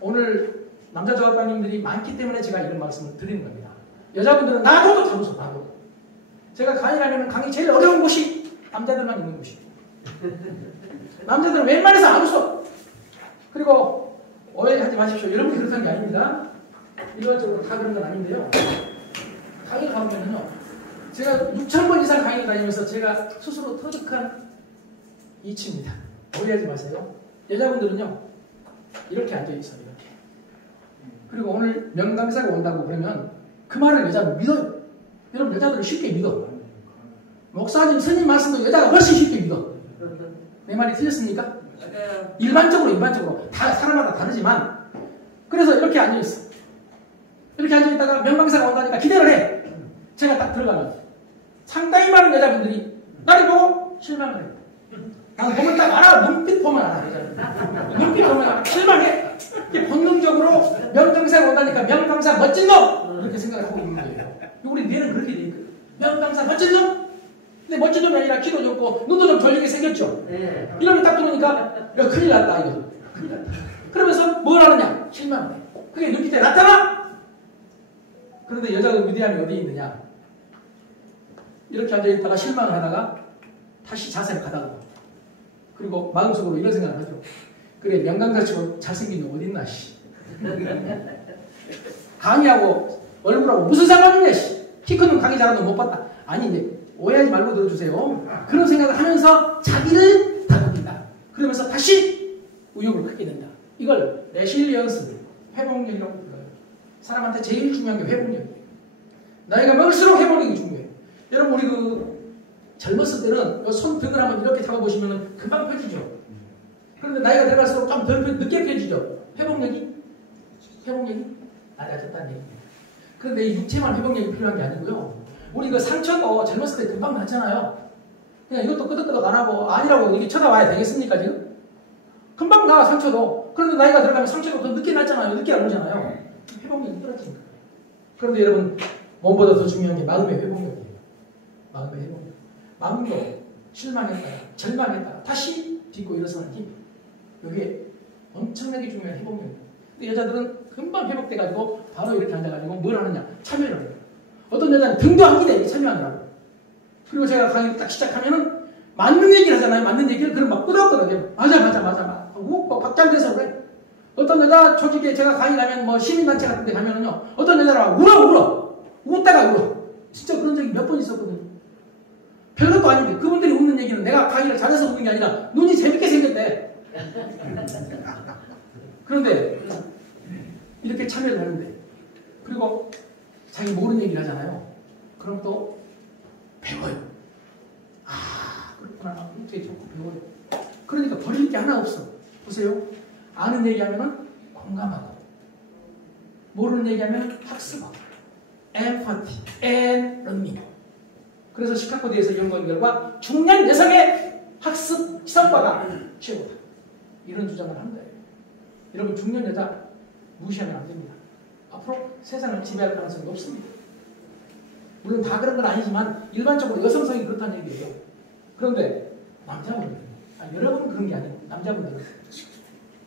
오늘 남자 조합장님들이 많기 때문에 제가 이런 말씀을 드리는 겁니다. 여자분들은 놔둬도 다 웃어, 놔둬도. 제가 강의를 하면 강의 제일 어려운 곳이 남자들만 있는 곳이에요. 남자들은 웬만해서 안 웃어. 그리고 오해하지 마십시오. 여러분이 그렇다는 게 아닙니다. 일반적으로 다 그런 건 아닌데요. 강의를 가보면요. 제가 6,000번 이상 강의를 다니면서 제가 스스로 터득한 이치입니다. 오해하지 마세요. 여자분들은요. 이렇게 앉아있어요. 이렇게. 그리고 오늘 명강사가 온다고 그러면 그 말을 여자는 믿어요. 여러분 여자들은 쉽게 믿어. 목사님, 스님 말씀도 여자가 훨씬 쉽게 믿어. 내 말이 틀렸습니까? 일반적으로 다 사람마다 다르지만 그래서 이렇게 앉아있어. 이렇게 앉아있다가 명강사가 온다니까 기대를 해. 제가 딱 들어가면 상당히 많은 여자분들이 나를 보고 실망을 해요. 난 보면 딱 알아. 눈빛 보면 알아. 눈빛 보면 알아. 실망해. 이게 본능적으로 명강사가 온다니까 명강사 멋진 놈! 이렇게 생각을 하고 있는 거예요. 우리 뇌는 그렇게 돼 있거든. 명강사 멋진 놈! 근데 멋진 놈이 아니라 키도 좋고 눈도 좀 돌리게 생겼죠. 네. 이러면 딱 들어오니까 야 큰일 났다 이거. 큰일 났다. 그러면서 뭘 하느냐? 실망을 해. 그게 눈빛에 나타나? 그런데 여자의 위대함이 어디에 있느냐? 이렇게 앉아있다가 실망을 하다가 다시 자세를 가다가 그리고 마음속으로 이런 생각을 하죠. 그래 명강사치고 잘생긴 놈 어딨나 씨. 강의하고 얼굴하고 무슨 상관이냐 씨. 키 큰 놈 강의 잘하는 놈 못 봤다. 아니 이제 오해하지 말고 들어주세요. 그런 생각을 하면서 자기를 다독인다. 그러면서 다시 의욕을 갖게 된다. 이걸 레실리언스, 회복력이라고 불러요. 사람한테 제일 중요한 게 회복력이에요. 나이가 먹을수록 회복력이 중요해요. 여러분 우리 그 젊었을 때는 손 등을 한번 이렇게 잡아보시면 금방 펴지죠. 그런데 나이가 들어갈수록 좀 더 늦게 펴지죠. 회복력이 낮아졌다는 얘기입니다. 그런데 이 육체만 회복력이 필요한 게 아니고요. 우리 그 상처도 젊었을 때 금방 났잖아요. 그냥 이것도 끄덕끄덕 안 하고 아니라고 이렇게 쳐다봐야 되겠습니까 지금? 금방 나 상처도. 그런데 나이가 들어가면 상처도 더 늦게 났잖아요. 늦게 안 오잖아요. 회복력이 떨어지는 거예요. 그런데 여러분 몸보다 더 중요한 게 마음의 회복력이에요. 마음의 회복력. 마음도 실망했다가 절망했다가 다시 딛고 일어서는 힘. 이게 엄청나게 중요한 회복력입니다. 근데 여자들은 금방 회복돼가지고 바로 이렇게 앉아가지고 뭘 하느냐? 참여를 해요. 어떤 여자는 등도 안 기대 참여하느라고. 그리고 제가 강의 딱 시작하면은 맞는 얘기를 하잖아요. 맞는 얘기를 그럼 막 끄덕끄덕해요. 맞아. 뭐 박장대서 그래. 어떤 여자 조직에 제가 강의 가면 뭐 시민단체 같은 데 가면은요. 어떤 여자가 울어. 웃다가 울어. 진짜 그런 적이 몇 번 있었거든요. 별것도 아닌데 그분들이 웃는 얘기는 내가 강의를 잘해서 웃는 게 아니라 눈이 재밌게 생겼대. 그런데 이렇게 참여를 하는데 그리고 자기 모르는 얘기를 하잖아요. 그럼 또 배워요. 아 그렇구나. 되게 좋고 배워요. 그러니까 버릴 게 하나 없어. 보세요. 아는 얘기하면 공감하고 모르는 얘기하면 학습하고 empathy and learning. 그래서 시카고대에서 연구한 결과 중년 여성의 학습 성과가 최고다. 이런 주장을 한 거예요. 여러분 중년 여자 무시하면 안 됩니다. 앞으로 세상을 지배할 가능성이 높습니다. 물론 다 그런 건 아니지만 일반적으로 여성성이 그렇다는 얘기예요. 그런데 남자분들, 여러분은 그런 게 아니에요. 남자분들은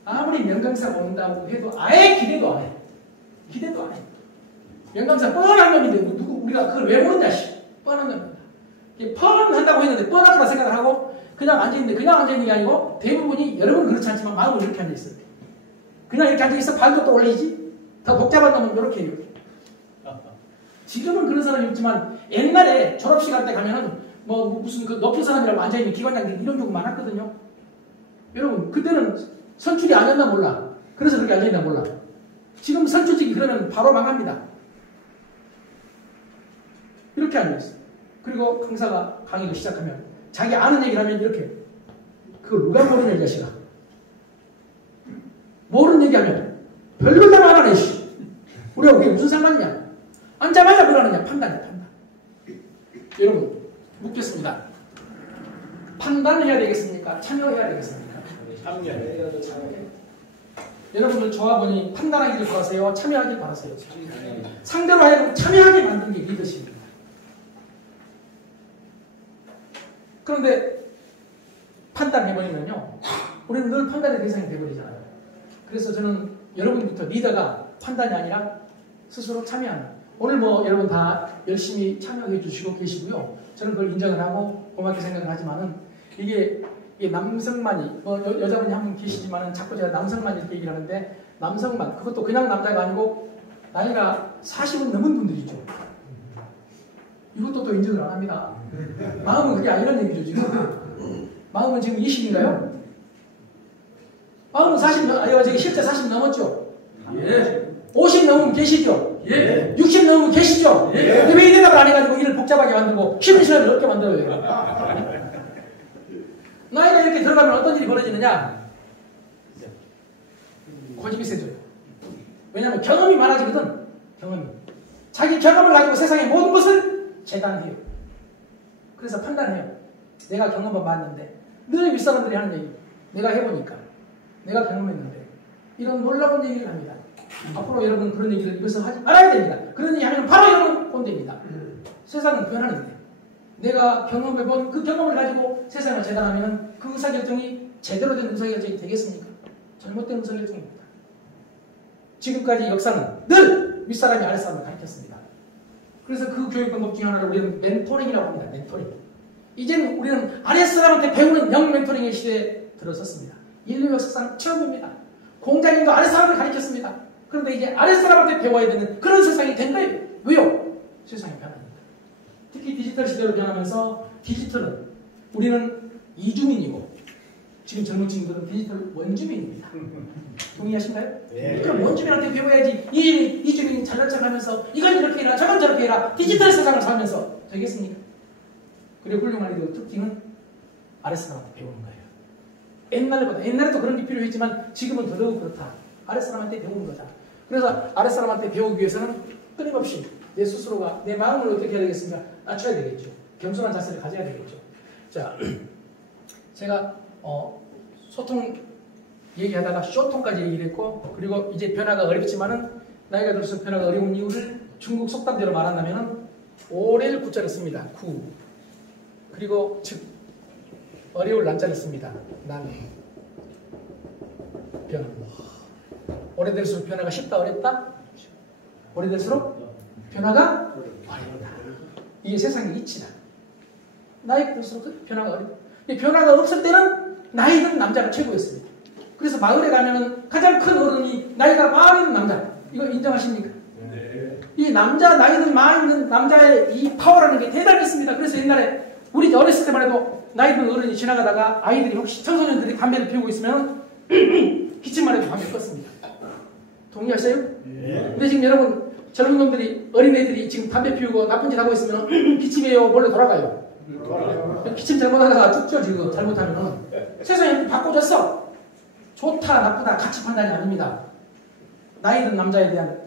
아무리 명강사가 온다고 해도 아예 기대도 안 해. 기대도 안 해. 명강사 뻔한 놈인데 누구 우리가 그걸 왜 모른다 씨. 뻔한 놈입니다. 뻔한다고 했는데 뻔하다고 생각을 하고 그냥 앉아있는데 그냥 앉아있는 게 아니고 대부분이 여러분은 그렇지 않지만 마음은 이렇게 앉아있어요. 그냥 이렇게 앉아있어 발도 또 올리지. 더 복잡한 놈은 이렇게. 지금은 그런 사람이 없지만 옛날에 졸업식 할 때 가면은 뭐 무슨 그 높은 사람이라고 앉아있는 기관장들이 이런 경우 많았거든요. 여러분 그때는 선출이 아니었나 몰라. 그래서 그렇게 앉아있나 몰라. 지금 선출직이 그러면 바로 망합니다. 이렇게 앉아있어. 그리고 강사가 강의를 시작하면 자기 아는 얘기를 하면 이렇게. 그걸 누가 모르냐 이 자식아. 모르는 얘기하면 별로 다 말하네 씨. 우리가 그게 무슨 상관이냐. 앉자마자 뭘 하느냐. 판단이야 판단. 여러분 묻겠습니다. 판단을 해야 되겠습니까? 참여해야 되겠습니까? 참여해야 참여해. 여러분들 저와 보니 판단하기를 바라세요? 참여하길 바라세요? 상대로 하여금 참여하게 만드는 게 리더십입니다. 그런데 판단해버리면요. 우리는 늘 판단의 대상이 돼버리잖아요. 그래서 저는 여러분부터 리더가 판단이 아니라 스스로 참여하는. 오늘 뭐 여러분 다 열심히 참여해 주시고 계시고요. 저는 그걸 인정을 하고 고맙게 생각을 하지만은 이게 남성만이 뭐 여자분이 한 분 계시지만은 자꾸 제가 남성만 이렇게 얘기를 하는데 남성만 그것도 그냥 남자가 아니고 나이가 40은 넘은 분들이죠. 이것도 또 인정을 안 합니다. 마음은 그게 아니란 얘기죠 지금. 마음은 지금 20인가요? 마음은 40, 저기 실제 40 넘었죠? 예. 50 넘으면 계시죠? 예. 60 넘으면 계시죠? 예. 왜 이 대답을 안 해가지고 일을 복잡하게 만들고 쉬는 시간을 어렵게 만들어요? 나이가 이렇게 들어가면 어떤 일이 벌어지느냐? 고집이 세져요. 왜냐하면 경험이 많아지거든. 경험이. 자기 경험을 가지고 세상의 모든 것을 재단해요. 그래서 판단해요. 내가 경험을 봤는데 늘 윗사람들이 하는 얘기. 내가 해보니까. 내가 경험했는데. 이런 놀라운 얘기를 합니다. 앞으로 여러분 그런 얘기를 이것을 하지 말아야 됩니다. 그런 얘기 하면 바로 여러분 꼰대입니다. 세상은 변하는데 내가 경험해본 그 경험을 가지고 세상을 재단하면 그 의사결정이 제대로 된 의사결정이 되겠습니까? 잘못된 의사결정입니다. 지금까지 역사는 늘 윗사람이 아랫사람을 가르쳤습니다. 그래서 그 교육 방법 중에 하나를 우리는 멘토링이라고 합니다. 멘토링. 이제는 우리는 아랫사람한테 배우는 영 멘토링의 시대에 들어섰습니다. 인류 역사상 처음입니다. 공자님도 아랫사람을 가르쳤습니다. 그런데 이제 아랫사람한테 배워야 되는 그런 세상이 된 거예요. 왜요? 세상이 변합니다. 특히 디지털 시대로 변하면서 디지털은 우리는 이주민이고 지금 젊은 친구들은 디지털 원주민입니다. 동의하신가요? 네. 그럼 원주민한테 배워야지 이주민 잘난 척하면서 이건 이렇게 해라 저건 저렇게 해라 디지털 세상을 살면서 되겠습니까? 그리고 훌륭한 리더 특징은 아랫사람한테 배우는 거예요. 옛날에도 그런 게 필요했지만 지금은 더더욱 그렇다. 아랫사람한테 배우는 거다. 그래서 아랫사람한테 배우기 위해서는 끊임없이 내 스스로가 내 마음을 어떻게 해야 되겠습니까? 낮춰야 되겠죠. 겸손한 자세를 가져야 되겠죠. 자, 제가 소통 얘기하다가 쇼통까지 얘기를 했고 그리고 이제 변화가 어렵지만은 나이가 들수록 변화가 어려운 이유를 중국 속담대로 말한다면은 오래를 구자를 씁니다. 구. 그리고 즉 어려울 난자를 씁니다. 난. 변화. 오래될수록 변화가 쉽다 어렵다? 오래될수록 변화가 어렵다. 이게 세상의 이치다. 나이가 들수록 변화가 어렵다. 변화가 없을 때는 나이 든 남자가 최고였습니다. 그래서 마을에 가면은 가장 큰 어른이 나이가 많은 남자. 이거 인정하십니까? 네. 이 남자, 나이 든 많은 남자의 이 파워라는 게 대단했습니다. 그래서 옛날에 우리 어렸을 때만 해도 나이 든 어른이 지나가다가 아이들이 혹시 청소년들이 담배를 피우고 있으면 기침만 해도 담배 껐습니다. 동의하세요? 네. 근데 지금 여러분 젊은 놈들이 어린애들이 지금 담배 피우고 나쁜 짓 하고 있으면 기침해요. 몰래 돌아가요. 기침 잘못하다가 죽죠 지금 잘못하면은. 세상이 바꿔졌어. 좋다 나쁘다 가치 판단이 아닙니다. 나이 든 남자에 대한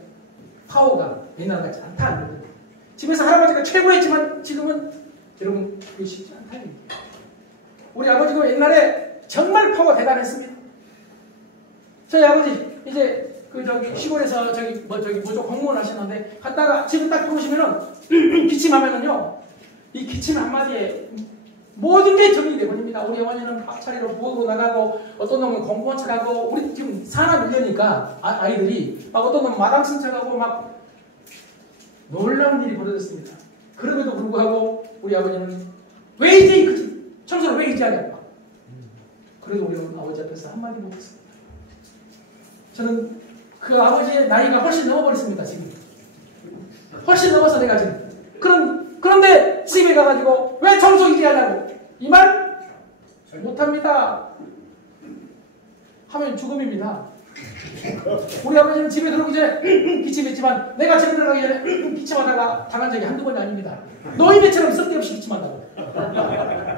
파워가 옛날 같지 않다. 집에서 할아버지가 최고였지만 지금은 여러분 그게 쉽지 않다. 우리 아버지도 옛날에 정말 파워 대단했습니다. 저희 아버지 이제 시골에서 모조 공무원 하시는데 갔다가 집에 딱 들어오시면은 기침하면은요 이 기침 한마디에 모든 게 정리돼 버립니다. 우리 어머니는 밥 차리러 부엌으로 나가고 어떤 놈은 공무원 척하고 우리 지금 산업 일년이니까 아이들이 막 어떤 놈은 마당 신청하고 막 놀라운 일이 벌어졌습니다. 그럼에도 불구하고 우리 아버지는 왜 이제 이 청소를 왜 이제 하냐 그래도 우리 아버지 앞에서 한마디 못했습니다. 저는 그 아버지의 나이가 훨씬 넘어버렸습니다. 지금 훨씬 넘어서 내가 지금 그런데 집에 가가지고 왜 청소 이제 하냐고 이 말 못합니다. 하면 죽음입니다. 우리 아버지는 집에 들어오기 전에 기침했지만 내가 집에 들어가기 전에 기침하다가 당한 적이 한두 번이 아닙니다. 노인네처럼 쓸데없이 기침한다고.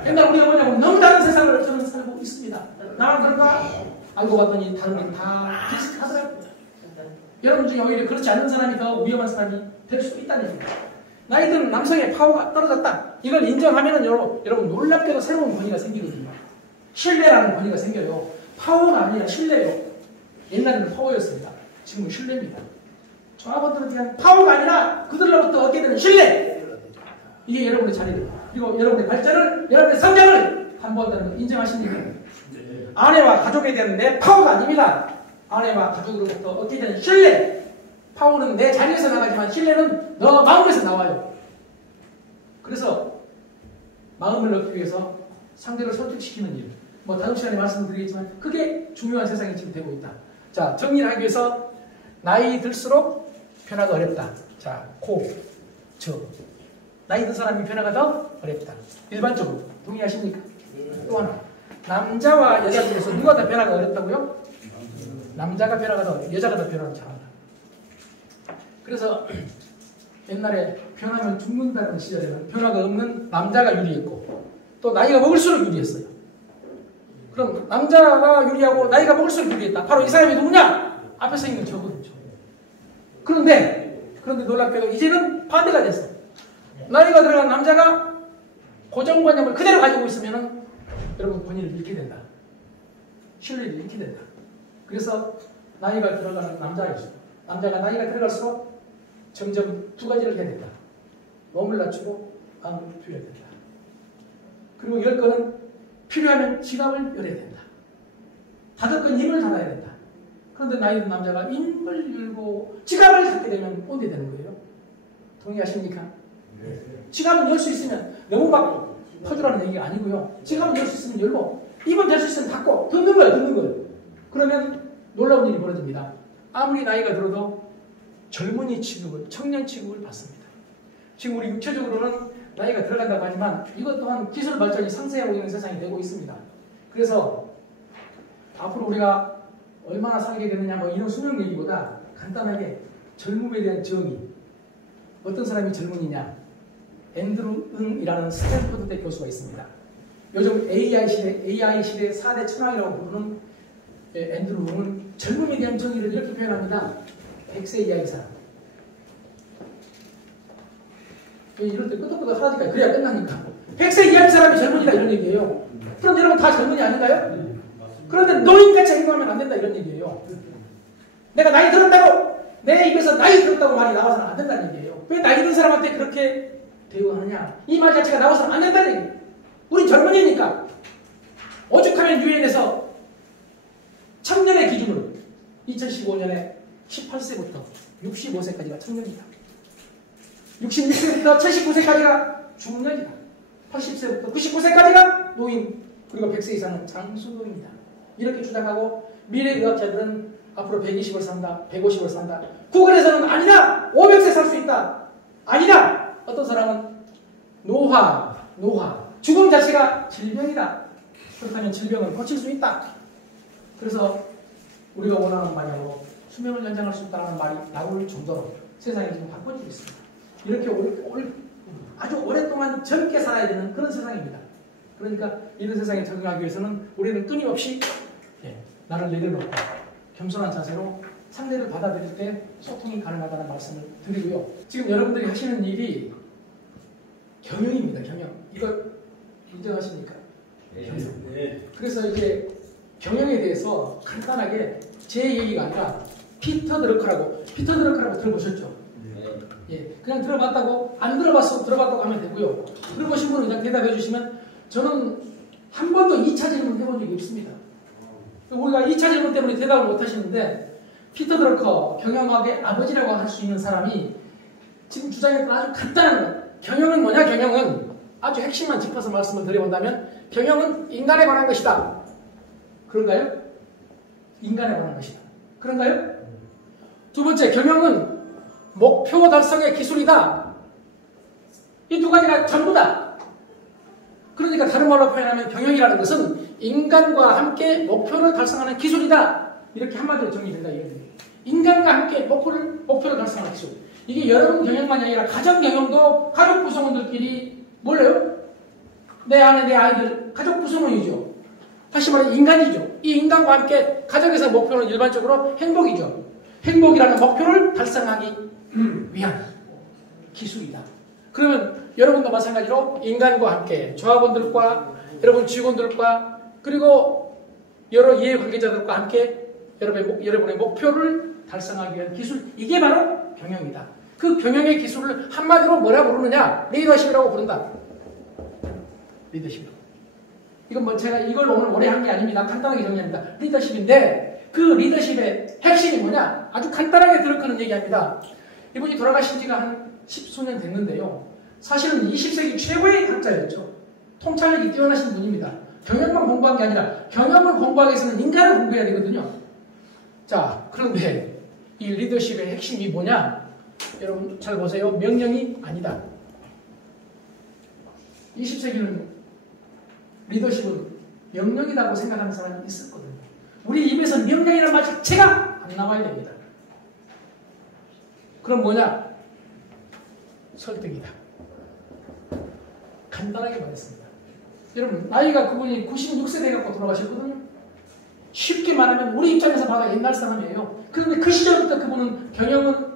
옛날 우리 어머니하고 너무 다른 세상을 저는 살고 있습니다. 나만 그런가? 알고 봤더니 다른 건 다 비슷하더라고요. 여러분 중에 오히려 그렇지 않은 사람이 더 위험한 사람이 될 수도 있다는 얘기입니다. 나이 든 남성의 파워가 떨어졌다. 이걸 인정하면은 여러분 놀랍게도 새로운 권위가 생기거든요. 신뢰라는 권위가 생겨요. 파워가 아니라 신뢰요. 옛날에는 파워였습니다. 지금은 신뢰입니다. 조합원들에 대한 파워가 아니라 그들로부터 얻게 되는 신뢰. 이게 여러분의 자리입니다. 그리고 여러분의 발전을, 여러분의 성장을 담보한다는 걸 인정하십니까? 아내와 가족에 대한 내 파워가 아닙니다. 아내와 가족으로부터 얻게 되는 신뢰. 파워는 내 자리에서 나가지만 신뢰는 너 마음에서 나와요. 그래서 마음을 얻기 위해서 상대를 설득시키는 일. 뭐 다음 시간에 말씀드리겠지만 그게 중요한 세상이 지금 되고 있다. 자, 정리를 하기 위해서 나이 들수록 변화가 어렵다. 자, 나이 든 사람이 변화가 더 어렵다. 일반적으로 동의하십니까? 또 하나, 남자와 여자 중에서 누가 더 변화가 어렵다고요? 남자가 변화가 더 어렵다. 여자가 더 변화가 잘한다. 그래서 옛날에 변하면 죽는다는 시절에는 변화가 없는 남자가 유리했고 또 나이가 먹을수록 유리했어요. 그럼 남자가 유리하고 나이가 먹을수록 유리했다. 바로 이 사람이 누구냐? 앞에 서 있는 저거죠. 그런데 놀랍게도 이제는 반대가 됐어. 나이가 들어간 남자가 고정관념을 그대로 가지고 있으면은 여러분 본인을 잃게 된다. 신뢰를 잃게 된다. 그래서 나이가 들어가는 남자가 나이가 들어갈수록 점점 두 가지를 해야 된다. 몸을 낮추고 마음을 풀어야 된다. 그리고 열 거는 필요하면 지갑을 열어야 된다. 닫을 건 입을 닫아야 된다. 그런데 나이 든 남자가 입을 열고 지갑을 닫게 되면 어디 되는 거예요? 동의하십니까? 네. 지갑을 열 수 있으면 너무 막 퍼주라는 얘기가 아니고요. 지갑을 열 수 있으면 열고 입을 열 수 있으면 닫고 듣는 거예요. 그러면 놀라운 일이 벌어집니다. 아무리 나이가 들어도 젊은이 취급을, 청년 취급을 받습니다. 지금 우리 육체적으로는 나이가 들어간다고 하지만 이것 또한 기술 발전이 상쇄하고 있는 세상이 되고 있습니다. 그래서 앞으로 우리가 얼마나 살게 되느냐 뭐 이런 수명 얘기보다 간단하게 젊음에 대한 정의. 어떤 사람이 젊은이냐? 앤드루 응이라는 스탠퍼드대 교수가 있습니다. 요즘 AI 시대 4대 천왕이라고 부르는 앤드루 응은 젊음에 대한 정의를 이렇게 표현합니다. 100세 이하의 사람. 이럴 때 끄덕끄덕 하라니까 그래야 끝나니까. 100세 이하의 사람이 젊은이다 이런 얘기예요. 그럼 여러분 다 젊은이 아닌가요? 그런데 노인같이 행동하면 안 된다 이런 얘기예요. 내가 나이 들었다고 내 입에서 나이 들었다고 말이 나와서는 안 된다는 얘기예요. 왜 나이 든 사람한테 그렇게 대우하느냐? 이 말 자체가 나와서는 안 된다는 얘기예요. 우린 젊은이니까. 오죽하면 유엔에서 청년의 기준으로 2015년에 18세부터 65세까지가 청년이다. 66세부터 79세까지가 중년이다. 80세부터 99세까지가 노인, 그리고 100세 이상은 장수노인이다. 이렇게 주장하고 미래의학자들은 앞으로 120을 산다, 150을 산다. 구글에서는 아니다! 500세 살 수 있다! 아니다! 어떤 사람은 노화, 죽음 자체가 질병이다. 그렇다면 질병은 고칠 수 있다. 그래서 우리가 원하는 방향으로 수명을 연장할 수 있다는 말이 나올 정도로 세상이 지금 바꿔지고 있습니다. 이렇게 아주 오랫동안 젊게 살아야 되는 그런 세상입니다. 그러니까 이런 세상에 적응하기 위해서는 우리는 끊임없이 나를 내려놓고 겸손한 자세로 상대를 받아들일 때 소통이 가능하다는 말씀을 드리고요. 지금 여러분들이 하시는 일이 경영입니다. 경영. 이걸 인정하십니까? 경영. 네. 그래서 이제 경영에 대해서 간단하게 제 얘기가 아니라 피터 드러커라고 들어보셨죠? 예, 그냥 들어봤다고 안 들어봤다고 하면 되고요. 들어보신 분은 그냥 대답해 주시면 저는 한 번도 2차 질문 해본 적이 없습니다. 우리가 2차 질문 때문에 대답을 못 하시는데 피터 드러커 경영학의 아버지라고 할 수 있는 사람이 지금 주장했던 아주 간단한 것. 경영은 뭐냐? 경영은 아주 핵심만 짚어서 말씀을 드려본다면 경영은 인간에 관한 것이다. 그런가요? 인간에 관한 것이다. 그런가요? 두 번째, 경영은 목표 달성의 기술이다. 이 두 가지가 전부다. 그러니까 다른 말로 표현하면 경영이라는 것은 인간과 함께 목표를 달성하는 기술이다. 이렇게 한마디로 정리된다. 인간과 함께 목표를 달성하는 기술. 이게 여러분 경영만이 아니라 가정 경영도 가족 구성원들끼리 몰라요? 내 아내, 내 아이들 가족 구성원이죠. 다시 말해 인간이죠. 이 인간과 함께 가정에서 목표는 일반적으로 행복이죠. 행복이라는 목표를 달성하기 위한 기술이다. 그러면 여러분도 마찬가지로 인간과 함께 조합원들과 여러분 직원들과 그리고 여러 이해관계자들과 함께 여러분의 목표를 달성하기 위한 기술, 이게 바로 경영이다. 그 경영의 기술을 한마디로 뭐라 부르느냐? 리더십이라고 부른다. 리더십. 이건 뭐 제가 이걸 오늘 오래 한 게 아닙니다. 간단하게 정리합니다. 리더십인데 그 그 리더십의 핵심이 뭐냐? 아주 간단하게 들어가는 얘기합니다. 이분이 돌아가신 지가 한 10수년 됐는데요. 사실은 20세기 최고의 학자였죠. 통찰력이 뛰어나신 분입니다. 경영만 공부한 게 아니라 경영을 공부하기 위해서는 인간을 공부해야 되거든요. 자, 그런데 이 리더십의 핵심이 뭐냐? 여러분 잘 보세요. 명령이 아니다. 20세기는 리더십은 명령이라고 생각하는 사람이 있었거든요. 우리 입에서 명령이라는 말 자체가 안 나와야 됩니다. 그럼 뭐냐? 설득이다. 간단하게 말했습니다. 여러분, 나이가 그분이 96세 돼갖고 돌아가셨거든요. 쉽게 말하면 우리 입장에서 봐도 옛날 사람이에요. 그런데 그 시절부터 그분은 경영은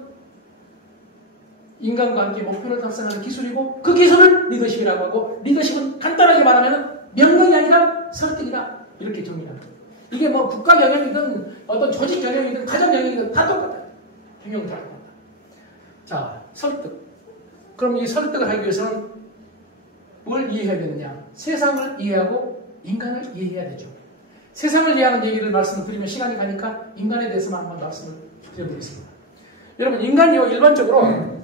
인간과 함께 목표를 달성하는 기술이고 그 기술을 리더십이라고 하고 리더십은 간단하게 말하면 명령이 아니라 설득이다. 이렇게 정리합니다. 이게 뭐 국가 경영이든 어떤 조직 경영이든 가정 경영이든 다 똑같아요. 경영은 다 똑같다. 자, 설득. 그럼 이 설득을 하기 위해서는 뭘 이해해야 되느냐? 세상을 이해하고 인간을 이해해야 되죠. 세상을 이해하는 얘기를 말씀을 드리면 시간이 가니까 인간에 대해서만 한번 말씀을 드려보겠습니다. 여러분, 인간이요, 일반적으로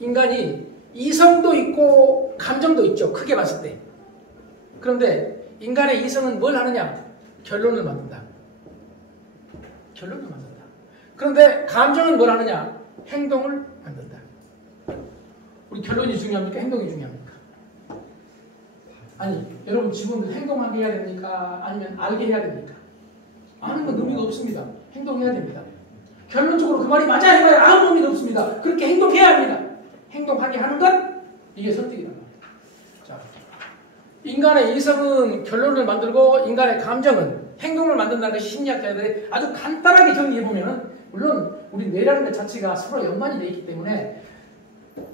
인간이 이성도 있고 감정도 있죠. 크게 봤을 때. 그런데 인간의 이성은 뭘 하느냐? 결론을 만든다. 결론을 만든다. 그런데 감정은 뭘 하느냐? 행동을 만든다. 우리 결론이 중요합니까? 행동이 중요합니까? 아니, 여러분 지금 행동하게 해야 됩니까? 아니면 알게 해야 됩니까? 아는 건 의미가 없습니다. 행동해야 됩니다. 결론적으로 그 말이 맞아 해봐야 아무 의미가 없습니다. 그렇게 행동해야 합니다. 행동하게 하는 것, 이게 설득이란 말이에요. 자, 인간의 이성은 결론을 만들고 인간의 감정은 행동을 만든다는 것이 심리학자들이 아주 간단하게 정리해보면, 물론 우리 뇌라는 것 자체가 서로 연관이 되어 있기 때문에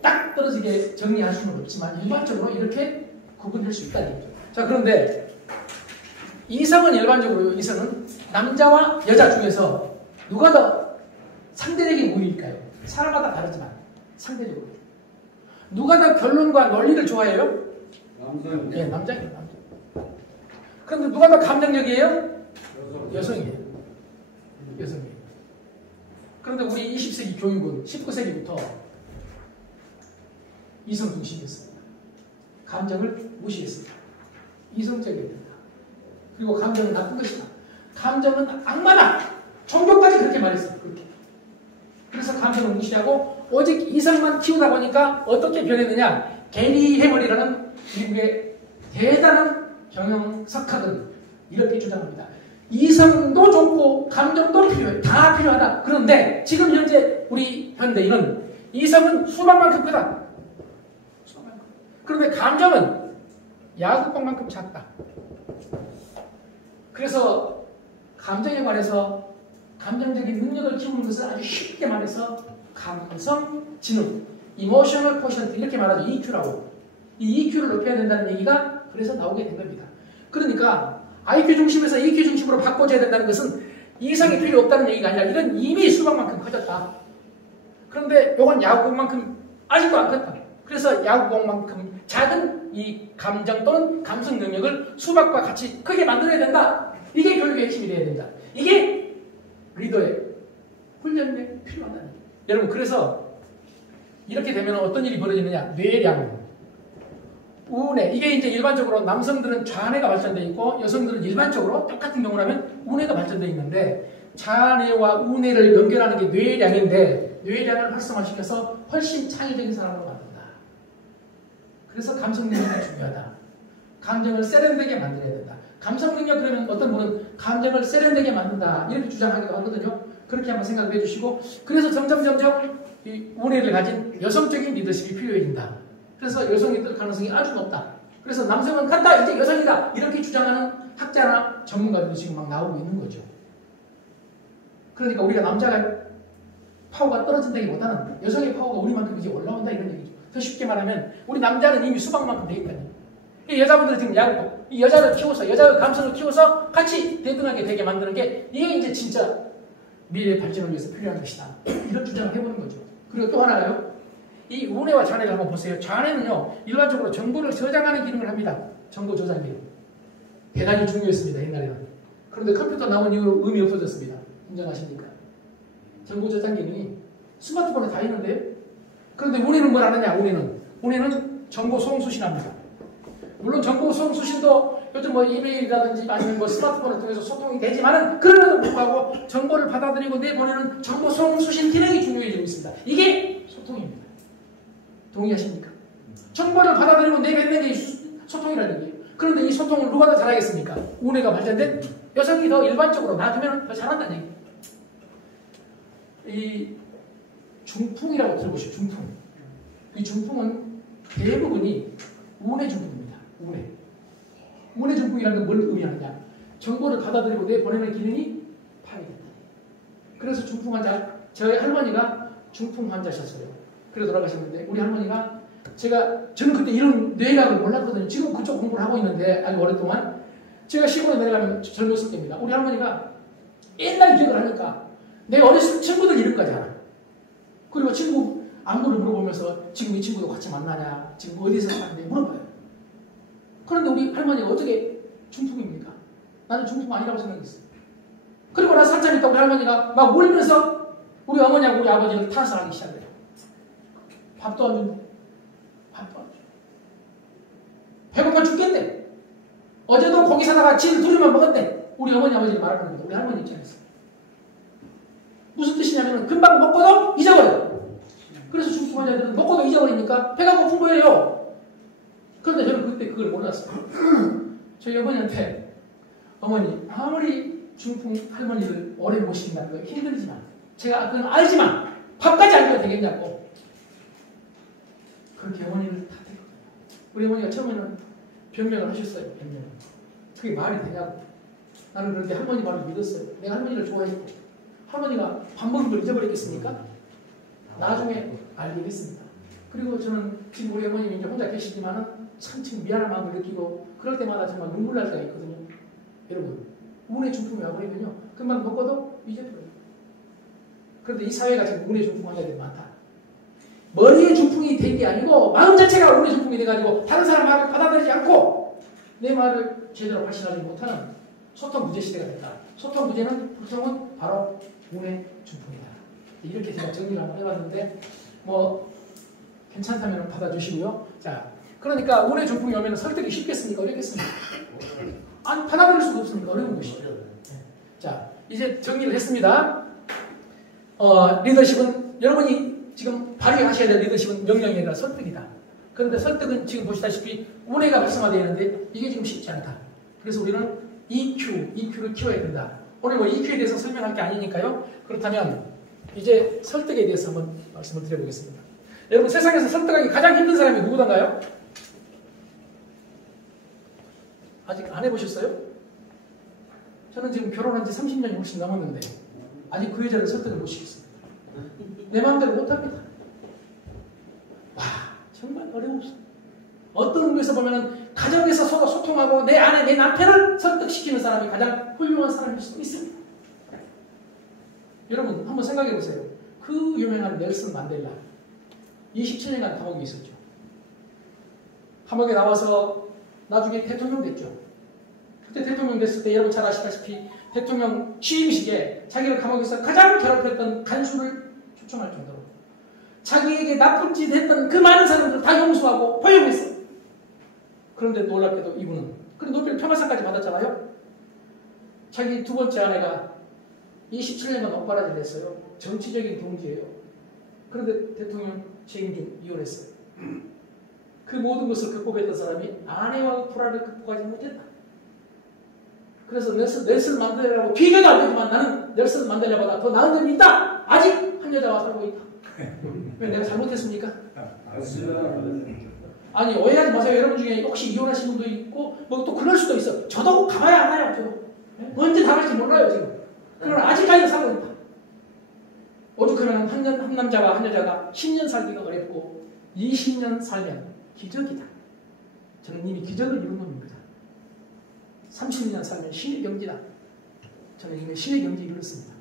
딱 떨어지게 정리할 수는 없지만 일반적으로 이렇게 구분할 수 있다는 얘기죠. 자, 그런데 이성은 일반적으로 이성은 남자와 여자 중에서 누가 더 상대적인 우위일까요? 사람마다 다르지만 상대적으로 누가 더 결론과 논리를 좋아해요? 남자요. 네, 남자예요. 남자. 그런데 누가 더 감정적이에요? 여성이에요. 여성이에요. 그런데 우리 20세기 교육은 19세기부터 이성 중심이었습니다. 감정을 무시했습니다. 이성적이어야 된다. 그리고 감정은 나쁜 것이다. 감정은 악마다. 종교까지 그렇게 말했어요. 그렇게. 그래서 감정을 무시하고 오직 이성만 키우다 보니까 어떻게 변했느냐? 게리 해머리라는 미국의 대단한 경영석학은 이렇게 주장합니다. 이성도 좋고 감정도 필요해. 다 필요하다. 그런데 지금 현재 우리 현대인은 이성은 수박만큼 크다. 수박만큼. 그런데 감정은 야구공만큼 작다. 그래서 감정에 관해서 감정적인 능력을 키우는 것을 아주 쉽게 말해서 감성 지능, emotional quotient 이렇게 말하죠. EQ라고. 이 EQ를 높여야 된다는 얘기가 그래서 나오게 된 겁니다. 그러니까 IQ 중심에서 EQ 중심으로 바꿔줘야 된다는 것은 이성이 필요 없다는 얘기가 아니라 이건 이미 수박만큼 커졌다. 그런데 이건 야구공만큼 아직도 안 컸다. 그래서 야구공만큼 작은 이 감정 또는 감성 능력을 수박과 같이 크게 만들어야 된다. 이게 교육의 핵심이 되어야 된다. 이게 리더의 훈련에 필요하다는 거예요. 여러분, 그래서 이렇게 되면 어떤 일이 벌어지느냐? 뇌량, 우뇌. 이게 이제 일반적으로 남성들은 좌뇌가 발전되어 있고 여성들은 일반적으로 똑같은 경우라면 우뇌가 발전되어 있는데 좌뇌와 우뇌를 연결하는 게 뇌량인데 뇌량을 활성화시켜서 훨씬 창의적인 사람으로 만든다. 그래서 감성 능력이 중요하다. 감정을 세련되게 만들어야 된다. 감성 능력 그러면 어떤 분은 감정을 세련되게 만든다 이렇게 주장하기도 하거든요. 그렇게 한번 생각을 해주시고 그래서 점점 이 우뇌를 가진 여성적인 리더십이 필요해진다. 그래서 여성이 될 가능성이 아주 높다. 그래서 남성은 같다 이제 여성이다 이렇게 주장하는 학자나 전문가들도 지금 막 나오고 있는 거죠. 그러니까 우리가 남자가 파워가 떨어진다기보다는 여성의 파워가 우리만큼 이제 올라온다 이런 얘기죠. 더 쉽게 말하면 우리 남자는 이미 수박만큼 돼 있다니. 여자분들은 지금 양고 이 여자를 키워서 여자의 감성을 키워서 같이 대등하게 되게 만드는 게 이게 이제 진짜 미래의 발전을 위해서 필요한 것이다. 이런 주장을 해보는 거죠. 그리고 또 하나가요. 이 우뇌와 좌뇌를 한번 보세요. 좌뇌는요 일반적으로 정보를 저장하는 기능을 합니다. 정보 저장 기능. 대단히 중요했습니다. 옛날에는. 그런데 컴퓨터 나온 이후로 음이 없어졌습니다. 인정하십니까? 정보 저장 기능이 스마트폰에 다 있는데, 그런데 우리는 뭘 하느냐? 우리는 정보 소송 수신합니다. 물론 정보 소송 수신도 요즘 뭐 이메일이라든지 아니면 뭐 스마트폰을 통해서 소통이 되지만은, 그럼에도 불구하고 정보를 받아들이고 내보내는 정보 소송 수신 기능이 중요해지고 있습니다. 이게 소통입니다. 동의하십니까? 정보를 받아들이고 내뱉는 게 소통이라는 얘기예요. 그런데 이 소통을 누가 더 잘하겠습니까? 우뇌가 발전된 여성이 더 일반적으로 놔두면 더 잘한다는 얘기예요. 이 중풍이라고 들어보시죠. 중풍. 이 중풍은 대부분이 우뇌 중풍입니다. 우뇌 중풍이라는 건 뭘 의미하느냐? 정보를 받아들이고 내보내는 기능이 파괴된다. 그래서 중풍 환자, 저희 할머니가 중풍 환자셨어요. 그래 돌아가셨는데, 우리 할머니가 저는 그때 이런 뇌학을 몰랐거든요. 지금 그쪽 공부를 하고 있는데 아주 오랫동안. 제가 시골에 내려가면 젊었을 때입니다. 우리 할머니가 옛날 기억을 하니까 내 어렸을 때 친구들 이름까지 알아. 그리고 친구 안부를 물어보면서 지금 이 친구도 같이 만나냐, 지금 어디서 사는데 물어봐요. 그런데 우리 할머니가 어떻게 중풍입니까? 나는 중풍 아니라고 생각했어요. 그리고 나서 한참 있다 우리 할머니가 막 울면서 우리 어머니하고 우리 아버지를 탄압하기 시작해요. 밥도 안 준대. 밥도 안 줘. 배고파 죽겠대. 어제도 고기 사다가 질 둘이만 먹었대. 우리 어머니 아버지가 말하는 겁니다. 우리 할머니 입장에서. 무슨 뜻이냐면 금방 먹고도 잊어버려. 그래서 중풍 환자들은 먹고도 잊어버리니까 배가 고픈 거예요. 그런데 저는 그때 그걸 몰랐어요. 저희 어머니한테, 어머니 아무리 중풍 할머니를 오래 모신다는 거 힘들지만, 제가 그건 알지만 밥까지 안 줘도 되겠냐고 그렇게 어머니를 탓했거든요. 우리 어머니가 처음에는 변명을 하셨어요. 변명. 그게 말이 되냐고. 나는 그런데 할머니 말을 믿었어요. 내가 할머니를 좋아했고, 할머니가 밥 먹은 걸 잊어버렸겠습니까? 나중에 알게 됐습니다. 그리고 저는 지금 우리 어머님이 이제 혼자 계시지만은 참 미안한 마음을 느끼고, 그럴 때마다 정말 눈물 날 때가 있거든요. 여러분, 우뇌 중풍이 와버리면요, 금방 먹고도 잊어버려요. 그런데 이 사회가 지금 우뇌 중풍 환자들이 많다. 머리에 중풍이 된 게 아니고 마음 자체가 우뇌 중풍이 돼가지고 다른 사람 말을 받아들이지 않고 내 말을 제대로 발신하지 못하는 소통 부재 시대가 됐다. 소통 부재는 보통은 바로 우뇌 중풍이다. 이렇게 제가 정리를 한번 해봤는데, 뭐 괜찮다면 받아주시고요. 자, 그러니까 우뇌 중풍이 오면 설득이 쉽겠습니까? 어렵겠습니까? 아니, 받아들일 수가 없으니까 어려운 것이죠. 자, 이제 정리를 했습니다. 리더십은, 여러분이 지금 발휘하셔야 될 리더십은 명령이 아니라 설득이다. 그런데 설득은 지금 보시다시피 우뇌가 활성화되어 있는데 이게 지금 쉽지 않다. 그래서 우리는 EQ를 키워야 된다. 오늘 뭐 EQ에 대해서 설명할 게 아니니까요. 그렇다면 이제 설득에 대해서 한번 말씀을 드려보겠습니다. 여러분, 세상에서 설득하기 가장 힘든 사람이 누구던가요? 아직 안 해보셨어요? 저는 지금 결혼한 지 30년이 훨씬 넘었는데 아직 그 여자를 설득을 못 시켰습니다. 내 마음대로 못합니다. 와, 정말 어려웠어요. 어떤 의미에서 보면은 가정에서 서로 소통하고 내 아내, 내 남편을 설득시키는 사람이 가장 훌륭한 사람일 수도 있습니다. 여러분, 한번 생각해 보세요. 그 유명한 넬슨 만델라, 27년간 감옥에 있었죠. 감옥에 나와서 나중에 대통령 됐죠. 그때 대통령 됐을 때 여러분 잘 아시다시피 대통령 취임식에 자기를 감옥에서 가장 괴롭혔던 간수를 초청할 정도로 자기에게 나쁜 짓 했던 그 많은 사람들 다 용서하고 포용했어요. 그런데 놀랍게도 이분은, 그리고 노벨 평화상까지 받았잖아요. 자기 두 번째 아내가 27년간 엇바라지를 했어요. 정치적인 동지예요. 그런데 대통령 재임 중 이혼했어요. 그 모든 것을 극복했던 사람이 아내와 불화를 극복하지 못했다. 그래서 넬슨 만델라라고 비교도 안 되지만 나는 넬슨 만델라보다 더 나은 점이 있다. 아직 한 여자와 살고 있다. 왜 내가 잘못했습니까? 아니, 오해하지 마세요. 여러분 중에 혹시 이혼하신 분도 있고 뭐 또 그럴 수도 있어. 저도 가봐야 알아요. 저도 언제 당할지 몰라요 지금. 그러나 아직까지는 살고 있다. 오죽하면 한 남자와 한 여자가 10년 살기가 어렵고 20년 살면 기적이다. 저는 이미 기적을 이룬 놈입니다. 30년 살면 신의 경지다. 저는 이미 신의 경지 이뤘습니다.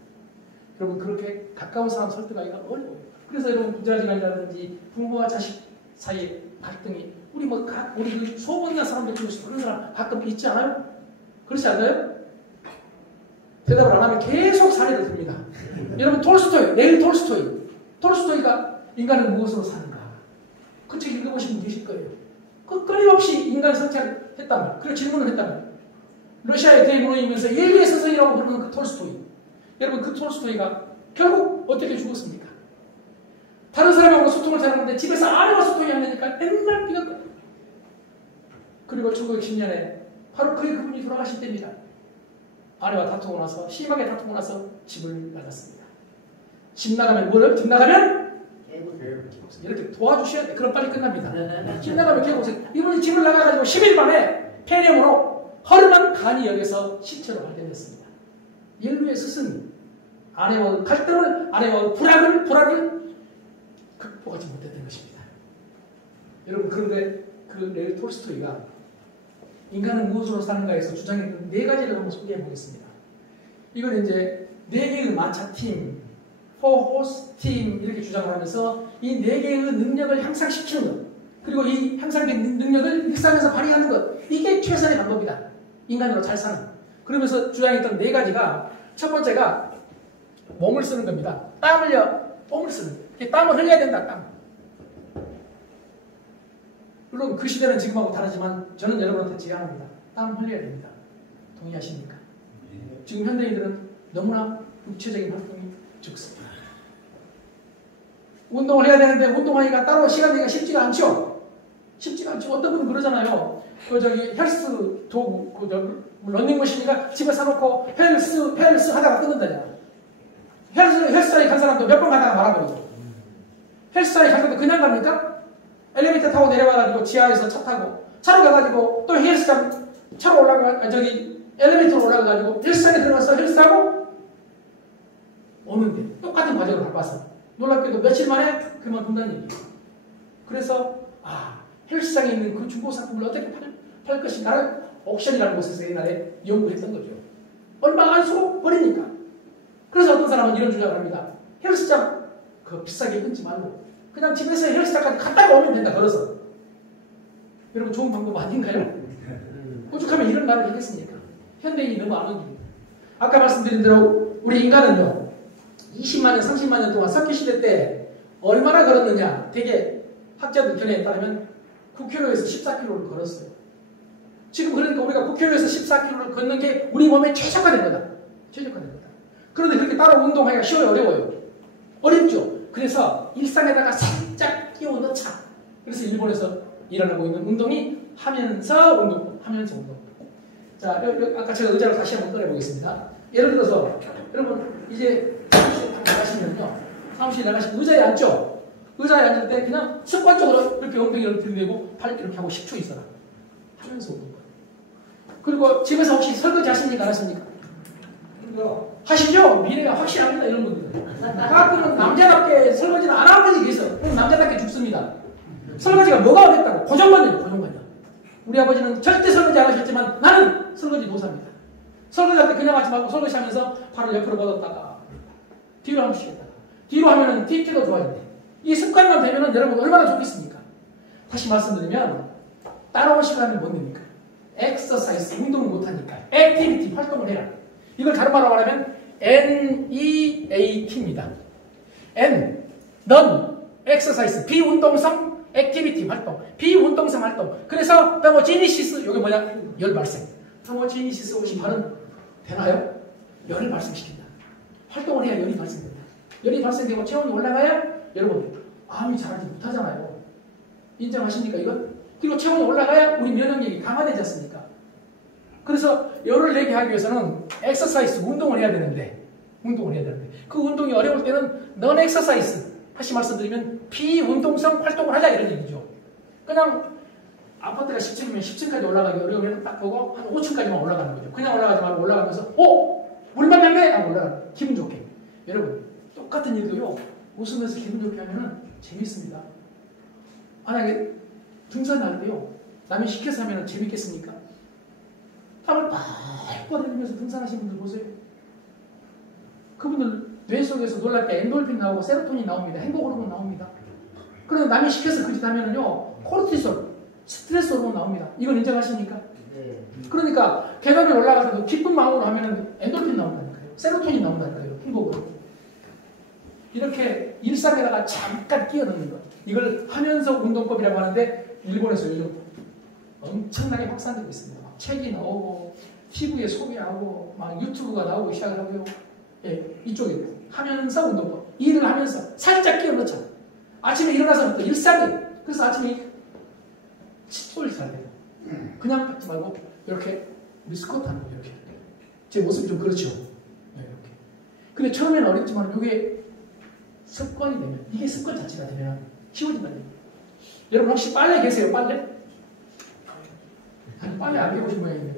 여러분, 그렇게 가까운 사람 설득하기가 어려워요. 그래서 여러분, 부자지간이라든지 부모와 자식 사이에 갈등이, 우리 그 소문난 사람들 중에서 그런 사람 가끔 있지 않아요? 그렇지 않나요? 대답을 안 하면 계속 사례를 듭니다. 여러분 톨스토이, 레이 톨스토이. 톨스토이가 인간은 무엇으로 사는가? 그 책 읽어보신 분 계실 거예요. 그 끊임없이 인간 성찰을 했다면, 그리고 질문을 했다면, 러시아의 대무너이면서 예리의 스승이라고 부르는 그 톨스토이. 여러분 그 톨스토이가 결국 어떻게 죽었습니까? 다른 사람하고 소통을 잘하는데 집에서 아내와 소통이 안 되니까 맨날 비가. 그리고 1910년에 바로 그분이 돌아가실 때입니다. 아내와 다투고 나서, 심하게 다투고 나서 집을 나갔습니다. 집 나가면 뭐를? 집 나가면? 이렇게 도와주셔야 돼. 그럼 빨리 끝납니다. 집 나가면 개고생. 이분이 집을 나가가지고 10일 만에 폐렴으로 허름한 간이 여기서 시체로 발견됐습니다. 인류의 스승이 아내와 갈등을, 아내와 불화를 극복하지 못했던 것입니다. 여러분, 그런데 그 레오 톨스토이가 인간은 무엇으로 사는가에서 주장했던 4가지를 한번 소개해 보겠습니다. 이건 이제 4개의 마차팀, 4호스 팀 이렇게 주장을 하면서 이 4개의 능력을 향상시키는 것, 그리고 이 향상된 능력을 일상에서 발휘하는 것, 이게 최선의 방법이다. 인간으로 잘 사는. 그러면서 주장했던 4가지가, 첫 번째가 몸을 쓰는 겁니다. 땀을 쓰는. 땀을 흘려야 된다. 땀. 물론 그 시대는 지금하고 다르지만 저는 여러분한테 제안합니다. 땀 흘려야 됩니다. 동의하십니까? 지금 현대인들은 너무나 육체적인 활동이 적습니다. 운동을 해야 되는데 운동하기가 따로 시간 내기가 쉽지가 않죠. 쉽지가 않죠. 어떤 분은 그러잖아요. 헬스 도구, 런닝머신이가 집에 사놓고 헬스 하다가 끊는다잖아. 헬스장에 간 사람도 몇 번 가다가 말아버리고. 헬스장에 갈 때도 그냥 갑니까? 엘리베이터 타고 내려와가지고 지하에서 차 타고, 차로 가가지고 또 헬스장 차로 엘리베이터로 올라가가지고 헬스장에 들어가서 헬스하고 오는데 똑같은 과정을 밟아서 놀랍게도 며칠 만에 그만둔다는 얘기예요. 그래서 헬스장에 있는 그 중고 상품을 어떻게 팔 것인가를 옥션이라는 곳에서 옛날에 연구했던 거죠. 얼마 안 쓰고 버리니까. 그래서 어떤 사람은 이런 주장을 합니다. 헬스장 비싸게 끊지 말고 그냥 집에서 헬스장까지 갔다가 오면 된다. 걸어서. 여러분 좋은 방법 아닌가요? 오죽하면 이런 말을 하겠습니까? 현대인이 너무 안 옮깁니다. 아까 말씀드린 대로 우리 인간은요 20만 년, 30만 년 동안 석기시대 때 얼마나 걸었느냐, 되게 학자들 견해에 따르면 9km에서 14km를 걸었어요. 지금 그러니까 우리가 9km에서 14km를 걷는 게 우리 몸에 최적화된 거다. 최적화된 거다. 그런데 그렇게 따로 운동하기가 쉬워요, 어려워요? 어렵죠. 그래서 일상에다가 살짝 끼워 넣자. 그래서 일본에서 일어나고 있는 운동이 하면서 운동. 자, 아까 제가 의자를 다시 한번 꺼내보겠습니다. 예를 들어서 여러분 이제 사무실에 나가시면요, 사무실에 나가시면 의자에 앉죠. 의자에 앉을 때 그냥 습관적으로 이렇게 엉덩이를 들이대고 팔 이렇게 하고 10초 있어라 하면서 오는 거예요. 그리고 집에서 혹시 설거지 하십니까? 안 하십니까? 하시죠? 미래가 확실합니다. 이런 분들. 가끔은 남자답게 설거지를 안 하는 분이 계세요. 그럼 남자답게 죽습니다. 설거지가 뭐가 어렵다고? 고정관념이에요. 고정관념. 우리 아버지는 절대 설거지 안 하셨지만 나는 설거지 노사입니다. 설거지할 때 그냥 하지 말고 설거지 하면서 발을 옆으로 걷었다가 뒤로 한 번씩 했다가 뒤로 하면은 뒤태가 좋아진대. 이 습관만 되면은 여러분 얼마나 좋겠습니까? 다시 말씀드리면 따라오시고 하면 뭡니까? 엑서사이즈, 운동을 못하니까 액티비티, 활동을 해라. 이걸 다른 말로 말하면 NEAT입니다. N, non, exercise, 비운동성, 액티비티, 활동, 비운동성 활동. 그래서 테모제니시스, 이게 뭐냐? 열 발생. 테모제니시스 혹시 발음 되나요? 열을 발생시킨다. 활동을 해야 열이 발생된다. 열이 발생되고 체온이 올라가야 여러분 암이 잘하지 못하잖아요. 인정하십니까 이건? 그리고 체온이 올라가야 우리 면역력이 강화되지 않습니까? 그래서 열을 내게 하기 위해서는 엑서사이즈, 운동을 해야 되는데 그 운동이 어려울 때는 넌 엑서사이즈, 다시 말씀드리면 비운동성 활동을 하자 이런 얘기죠. 그냥 아파트가 10층이면 10층까지 올라가기 어려우면 딱 보고 한 5층까지만 올라가는 거죠. 그냥 올라가지 말고 올라가면서 물만 냈네? 하고 올라가는, 기분 좋게. 여러분 똑같은 일도요 웃으면서 기분 좋게 하면은 재밌습니다. 만약에 등산할 때요 남이 시켜서 하면 재밌겠습니까? 땀을 뻘뻘 흘리면서 등산하시는 분들 보세요. 그분들 뇌 속에서 놀랄 때 엔돌핀 나오고 세로토닌 나옵니다. 행복 호르몬 나옵니다. 그런데 남이 시켜서 그 짓 하면은요 코르티솔, 스트레스 호르몬 나옵니다. 이건 인정하십니까? 그러니까 계단을 올라가서도 기쁜 마음으로 하면은 엔돌핀 나온다니까요. 세로토닌 나온다는 거예요. 행복으로. 이렇게 일상에다가 잠깐 끼워 넣는 것. 이걸 하면서 운동법이라고 하는데 일본에서 요즘 엄청나게 확산되고 있습니다. 막 책이 나오고 TV에 소개하고 막 유튜브가 나오고 시작을 하고요. 예, 이쪽에 하면서 운동법. 일을 하면서 살짝 끼워 넣자. 아침에 일어나서부터 일상이. 그래서 아침에 칫솔 잘 돼요. 그냥 받지 말고 이렇게 우리 스쿼트 하는 거 이렇게. 제 모습이 좀 그렇죠. 네, 이렇게. 근데 처음에는 어렵지만 이게 습관이 되면, 이게 습관 자체가 되면 쉬워진다는 거예요. 여러분 혹시 빨래 계세요? 빨래? 아니, 빨래 안 해보신 모양이네요.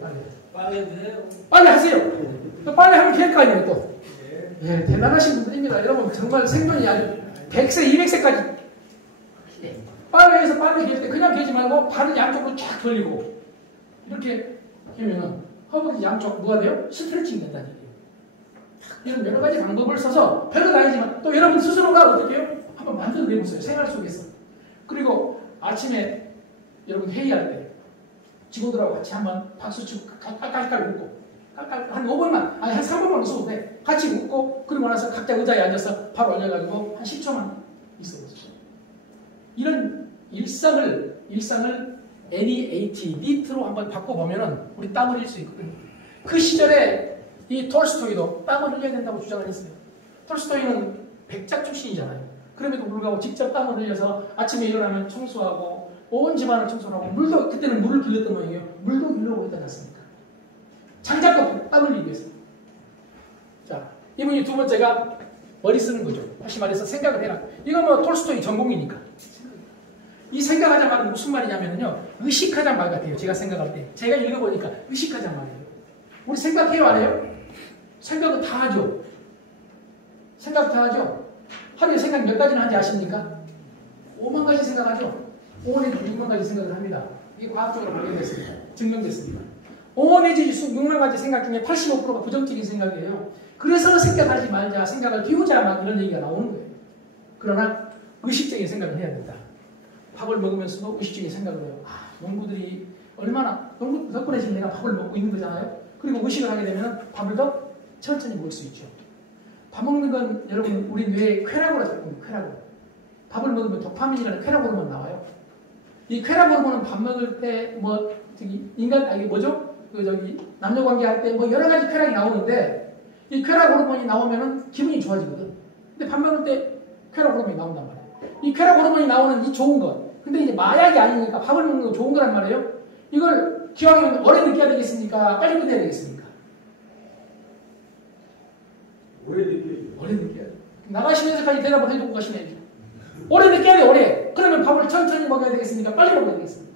빨래 하세요. 또 빨래 하면 될 거 아니에요 또. 예, 대단하신 분들입니다. 여러분 정말 생존이 아주 100세, 200세까지 빨래해서 빨래 갤 때 그냥 개지 말고 발을 양쪽으로 쫙 돌리고 이렇게 하면은 허벅지 양쪽 뭐가 돼요? 스트레칭이 된다는 얘기예요. 이런 여러 가지 방법을 써서 별거 다 아니지만 또 여러분 스스로가 어떻게 해요? 한번 만들어 내보세요. 생활 속에서. 그리고 아침에 여러분 회의할 때 직원들하고 같이 한번 박수 치고 깔깔깔 웃고 한 5번만, 아니 한 3번만 웃어도 돼. 같이 웃고 그러고 나서 각자 의자에 앉아서 발 올려가지고 한 10초만 있어보세요. 이런 일상을 NEAT, 니트로 한번 바꿔보면은 우리 땀 흘릴 수 있거든요. 그 시절에 이 톨스토이도 땀을 흘려야 된다고 주장을 했어요. 톨스토이는 백작 출신이잖아요. 그럼에도 불구하고 직접 땀을 흘려서 아침에 일어나면 청소하고 온 집안을 청소하고 물도, 그때는 물을 길렀던 모양이에요. 물도 길려고 했지 않습니까? 장작도 땀 흘리기 위해서. 자, 이분이 두 번째가 머리 쓰는 거죠. 다시 말해서 생각을 해라. 이건 뭐 톨스토이 전공이니까. 이 생각하자 말은 무슨 말이냐면요. 의식하자 말 같아요. 제가 생각할 때. 제가 읽어보니까 의식하자 말이에요. 우리 생각해요, 안 해요? 생각은 다 하죠. 생각 다 하죠. 하루에 생각 몇 가지나 하는지 아십니까? 5만 가지 생각하죠. 5 내지 6만 가지 생각을 합니다. 이게 과학적으로 발견됐습니다. 증명됐습니다. 5 내지 6만 가지 생각 중에 85%가 부정적인 생각이에요. 그래서 생각하지 말자, 생각을 비우자, 막 이런 얘기가 나오는 거예요. 그러나 의식적인 생각을 해야 된다. 밥을 먹으면서도 의식적인 생각을 해요. 아, 농부들이 얼마나, 농부 덕분에 지금 내가 밥을 먹고 있는 거잖아요. 그리고 의식을 하게 되면 밥을 더 천천히 먹을 수 있죠. 밥 먹는 건 여러분 우리 뇌에 쾌락으로 잡힙니다. 쾌락으로. 밥을 먹으면 도파민이라는 쾌락 호르몬 나와요. 이 쾌락 호르몬은 밥 먹을 때 뭐 저기 인간 이게 뭐죠? 그 저기 남녀 관계할 때 뭐 여러 가지 쾌락이 나오는데 이 쾌락 호르몬이 나오면은 기분이 좋아지거든. 근데 밥 먹을 때 쾌락 호르몬이 나온단 말이에요. 이 쾌락 호르몬이 나오는 이 좋은 것. 근데 이제 마약이 아니니까 밥을 먹는 거 좋은 거란 말이에요. 이걸 기왕이면 오래 느껴야 되겠습니까? 빨리 끝내야 되겠습니까? 오래 느껴야죠. 오래 느껴야 돼. 나가시면서까지 대답을 해주고 가시면 오래 느껴야 돼, 오래. 그러면 밥을 천천히 먹어야 되겠습니까? 빨리 먹어야 되겠습니까?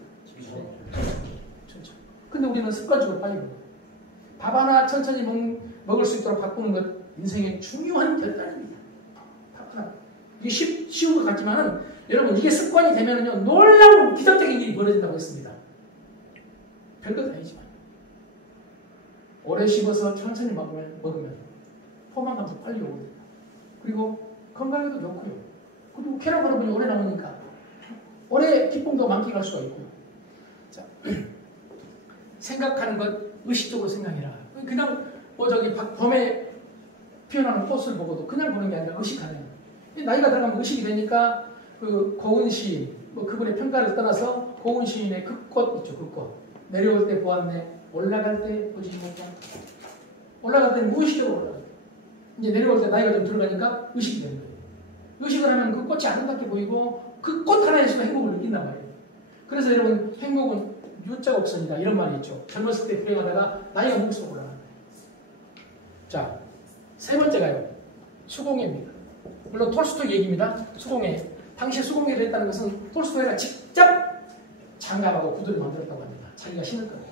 천천히. 근데 우리는 습관적으로 빨리 먹어요. 밥 하나 천천히 먹을 수 있도록 바꾸는 것 인생의 중요한 결단입니다. 밥 하나. 이게 쉬운 것 같지만은 여러분 이게 습관이 되면은요 놀라운 기적적인 일이 벌어진다고 했습니다. 별것 아니지만 오래 씹어서 천천히 먹으면 포만감도 빨리 오거든요. 그리고 건강에도 좋고요. 그리고 쾌락 호르몬이 오래 나오니까 오래 기쁨도 만끽할 수가 있고요. 자, 생각하는 것 의식적으로 생각해라. 그냥 뭐 저기 봄에 피어나는 꽃을 보고도 그냥 보는 게 아니라 의식하는. 나이가 들어가면 의식이 되니까 그 고은 시인, 뭐 그분의 평가를 떠나서 고은 시인의 그 꽃 있죠, 그 꽃. 내려올 때 보았네, 올라갈 때 보지 못한. 올라갈 때는 무의식적으로 올라가요. 이제 내려올 때 나이가 좀 들어가니까 의식이 되는 거예요. 의식을 하면 그 꽃이 아름답게 보이고 그 꽃 하나에서도 행복을 느낀단 말이에요. 그래서 여러분 행복은 유자 없습니다. 이런 말이 있죠. 젊었을 때 불행하다가 나이가 먹을수록 올라간다. 자, 세 번째가요. 수공예입니다. 물론 톨스토이 얘기입니다. 수공예. 당시 수공예를 했다는 것은 톨스토이가 직접 장갑하고 구두를 만들었다고 합니다. 자기가 신을 거예요.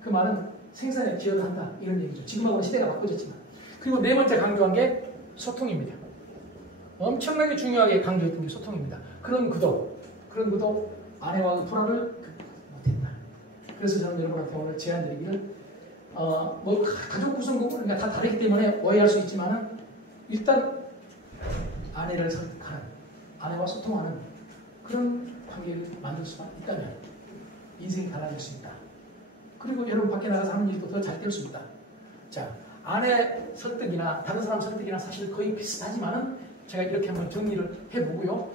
그 말은 생산에 기여를 한다. 이런 얘기죠. 지금하고는 시대가 바꿔졌지만. 그리고 네 번째 강조한 게 소통입니다. 엄청나게 중요하게 강조했던 게 소통입니다. 그런 구도 아내와의 불화를 못했다. 그래서 저는 여러분한테 오늘 제안드리기를 뭐 가족 구성국은 다 다르기 때문에 오해할 수 있지만은 일단 아내를 설득하는, 아내와 소통하는 그런 관계를 만들 수가 있다면 인생이 달라질 수 있다. 그리고 여러분 밖에 나가서 하는 일도 더 잘 될 수 있다. 자, 아내 설득이나 다른 사람 설득이나 사실 거의 비슷하지만은 제가 이렇게 한번 정리를 해보고요.